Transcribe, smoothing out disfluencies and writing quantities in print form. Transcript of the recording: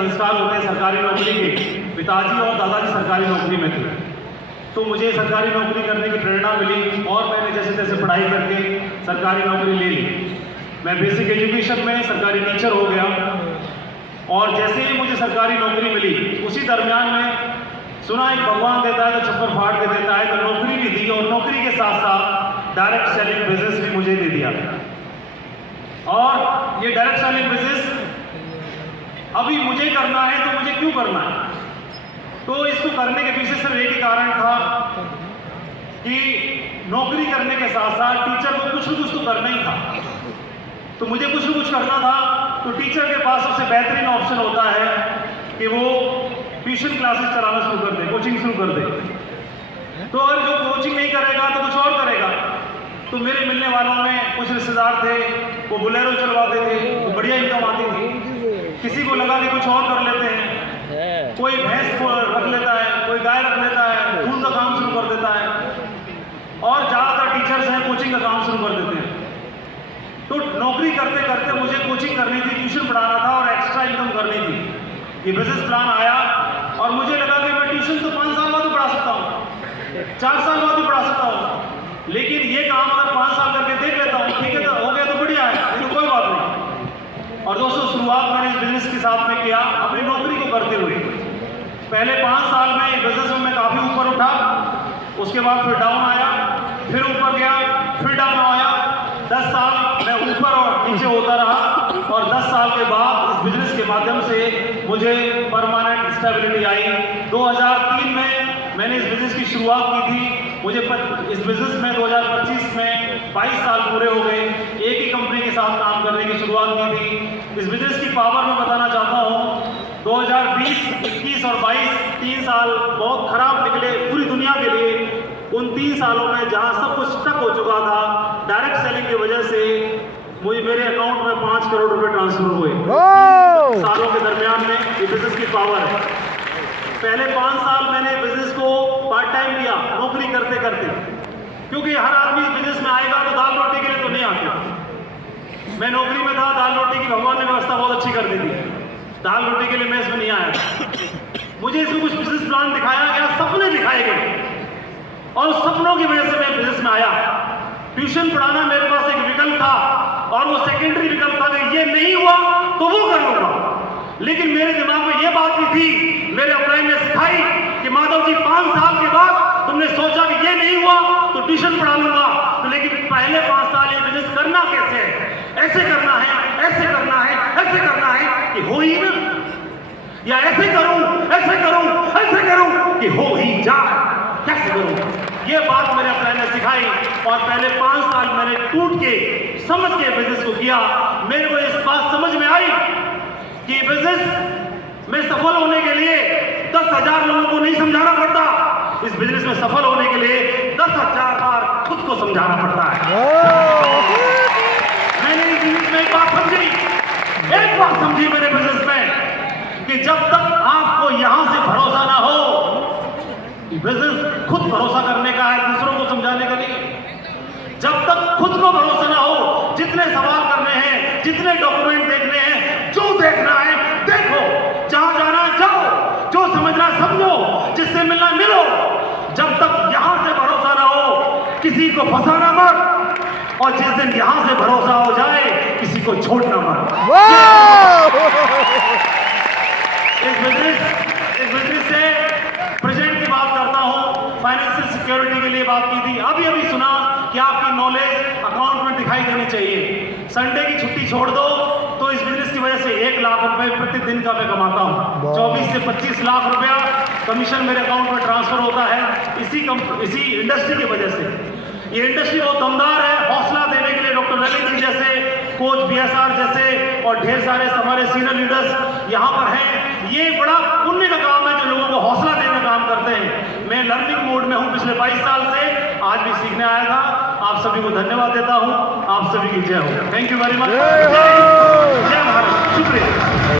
संस्कार होते हैं सरकारी नौकरी के। पिताजी और दादाजी सरकारी नौकरी में थे, तो मुझे सरकारी नौकरी करने की प्रेरणा मिली और मैंने जैसे तैसे पढ़ाई करके सरकारी नौकरी ले ली। मैं बेसिक एजुकेशन में सरकारी टीचर हो गया और जैसे ही मुझे सरकारी नौकरी मिली उसी दरमियान में सुना एक भगवान देता है तो छप्पर फाड़ के देता है, तो नौकरी भी दी और नौकरी के साथ साथ डायरेक्ट सेलिंग बिजनेस भी मुझे दे दिया। और ये डायरेक्ट सेलिंग बिजनेस अभी मुझे करना है तो मुझे क्यों करना है, तो इसको करने के पीछे सिर्फ एक ही कारण था कि नौकरी करने के साथ साथ टीचर को कुछ न कुछ तो करना ही था, तो मुझे कुछ न कुछ करना था। तो टीचर के पास सबसे बेहतरीन ऑप्शन होता है कि वो ट्यूशन क्लासेस चलाना शुरू कर दे, कोचिंग शुरू कर दे। तो अगर जो कोचिंग नहीं करेगा तो कुछ और करेगा। तो मेरे मिलने वालों में कुछ रिश्तेदार थे, वो बोलेरो चलवाते थे, वो बढ़िया इनकम आती थी। किसी को लगा कि कुछ और कर लेते हैं, कोई भैंस को रख लेता है, कोई गाय रख लेता है, फूल का काम शुरू कर देता है, और ज़्यादातर टीचर्स हैं कोचिंग का काम शुरू कर देते हैं। तो नौकरी करते करते मुझे कोचिंग करनी थी, ट्यूशन पढ़ाना था और एक्स्ट्रा इनकम करनी थी। ये बिजनेस प्लान आया और मुझे लगा कि मैं ट्यूशन तो 5 साल बाद भी पढ़ा सकता हूँ, 4 साल बाद भी पढ़ा सकता हूँ, लेकिन ये काम अगर 5 साल करके देख लेता हूँ, ठीक है, तो हो गया तो बढ़िया है, तो कोई बात नहीं। और दोस्तों शुरुआत मैंने इस बिजनेस के साथ में किया अपनी नौकरी को करते हुए। पहले 5 साल में बिजनेस में मैं काफ़ी ऊपर उठा, उसके बाद फिर डाउन आया, फिर ऊपर गया, फिर डाउन आया। 10 साल मैं ऊपर और नीचे होता रहा और 10 साल के बाद इस बिजनेस के माध्यम से मुझे परमानेंट स्टेबिलिटी आई। 2003 में मैंने इस बिजनेस की शुरुआत की थी। मुझे इस बिजनेस में 2025 में 22 साल पूरे हो गए। एक ही कंपनी के साथ काम करने की शुरुआत की थी। इस बिजनेस की पावर मैं बताना चाहता हूँ। 2020, 21 और 22 3 साल बहुत खराब निकले पूरी दुनिया के लिए। उन 3 सालों में जहाँ सब कुछ स्टक हो चुका था, डायरेक्ट सेलिंग की वजह से मुझे मेरे अकाउंट में 5 करोड़ रुपए ट्रांसफर हुए। सालों के दरमियान में ये बिजनेस की पावर है। पहले 5 साल मैंने बिजनेस को पार्ट टाइम किया, नौकरी करते करते, क्योंकि हर आदमी बिजनेस में आएगा तो दाल रोटी के लिए तो नहीं आता। मैं नौकरी में था, दाल रोटी की भगवान ने व्यवस्था बहुत अच्छी कर दी थी, दाल रोटी के लिए मैं इसमें नहीं आया। मुझे इसमें कुछ बिजनेस प्लान दिखाया गया, सपने दिखाए गए और उस सपनों की वजह से मैं बिजनेस में आया। ट्यूशन पढ़ाना मेरे पास एक विकल्प था और वो सेकेंडरी विकल्प था कि ये नहीं हुआ तो वो कर लूंगा, लेकिन मेरे दिमाग में ये बात भी थी, मेरे अपलाइन ने सिखाई कि माधव जी 5 साल के बाद तुमने सोचा कि ये नहीं हुआ तो ट्यूशन पढ़ा लूंगा, तो लेकिन पहले 5 साल ये बिजनेस करना कैसे है, ऐसे करना है, ऐसे करना है, ऐसे करना है कि हो ही ना, या ऐसे करूं, ऐसे करूं, ऐसे करूं कि हो ही जाए, कैसे करूं। ये बात मेरे अपने ने सिखाई और पहले 5 साल मैंने टूट के समझ के बिजनेस को किया। मेरे को इस बात समझ में आई कि बिजनेस में सफल होने के लिए 10,000 लोगों को नहीं समझाना पड़ता, इस बिजनेस में सफल होने के लिए 10,000 बार खुद को समझाना पड़ता है। मैंने इस बिजनेस में एक बात समझी मेरे बिजनेस में कि जब तक आपको यहां से भरोसा ना हो, बिजनेस खुद भरोसा करने का है, दूसरों को समझाने का नहीं। जब तक खुद को भरोसा ना हो, जितने सवाल करने हैं, जितने डॉक्यूमेंट देखने हैं, जो देखना है देखो, जहां जाना जाओ, जो समझना समझो, जिससे मिलना मिलो। जब तक यहां से भरोसा ना हो, किसी को फंसाना मत, और जिस दिन यहां से भरोसा हो जाए, किसी को छोड़ना मत। इस बिजनेस से प्रेजेंट की बात करता हूं, फाइनेंशियल सिक्योरिटी के लिए बात की थी। अभी सुना कि आपकी नॉलेज अकाउंट में दिखाई देनी चाहिए। संडे की छुट्टी छोड़ दो तो इस बिजनेस की वजह से 1 लाख रुपए प्रतिदिन का मैं कमाता हूं। 24 से 25 लाख रुपया कमीशन मेरे अकाउंट में ट्रांसफर होता है इसी इंडस्ट्री की वजह से। ये इंडस्ट्री बहुत दमदार है। हौसला देने के लिए डॉक्टर ललित जी जैसे, कोच BSR जैसे और ढेर सारे हमारे सीनियर लीडर्स यहाँ पर हैं। ये बड़ा पुण्य का काम है जो लोगों को हौसला देने का काम करते हैं। मैं लर्निंग मोड में हूँ पिछले 22 साल से, आज भी सीखने आया था। आप सभी को धन्यवाद देता हूँ। आप सभी की जय हो। Thank you very much. जय भारत। शुक्रिया।